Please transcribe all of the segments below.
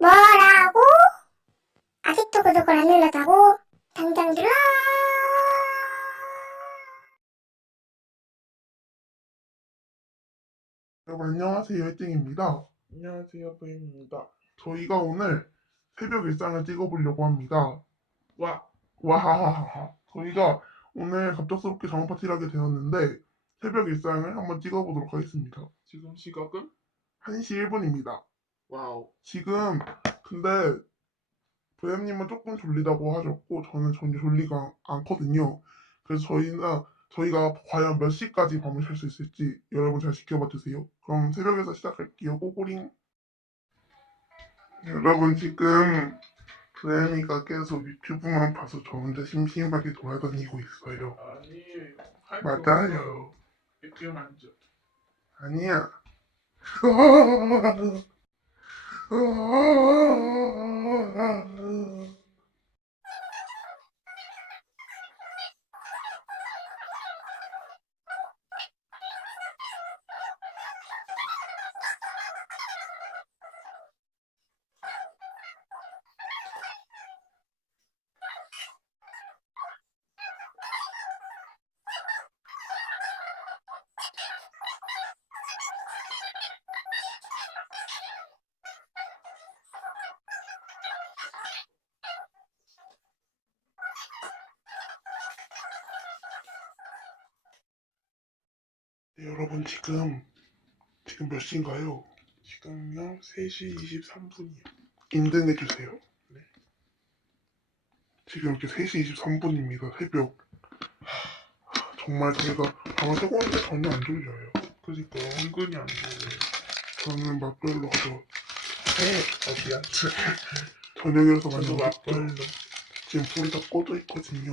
뭐라고? 아직도 구독을 안 눌렀다고? 당장 들어! h e l 안녕하세요 열띵입니다 안녕하세요 부인입니다 저희가 오늘 새벽 일상을 찍어보려고 합니다 와 와하하하하 저희가 오늘 갑작스럽게 장어 파티를 하게 되었는데 새벽 일상을 한번 찍어보도록 하겠습니다 지금 시각은? 1시 1분입니다 지금 근데 부엠님은 조금 졸리다고 하셨고 저는 전혀 졸리가 않거든요. 그래서 저희가 저희가 과연 몇 시까지 밤을 잘수 있을지 여러분 잘 지켜봐 주세요. 그럼 새벽에서 시작할게요. 꼬고링 여러분 지금 부엠이가 계속 유튜브만 봐서 저 혼자 심심하게 돌아다니고 있어요. 아니 할 맞아요. 할 것도... 유튜브 만져. 아니야. 으아, 으아, 으아, 으아, 으아. 네, 여러분 지금 지금 몇 시인가요? 지금요 3시 23분이요 인증해주세요 네. 지금 이렇게 3시 23분입니다 새벽 하, 정말 제가 방을 새고 왔는데 전혀 안 졸려요 그러니까 은근히 안 졸려요 저는 막걸로 가서 에 어디야 저녁이라서 완전 막걸로 지금 불이 다 꺼져 있거든요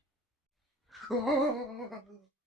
うん。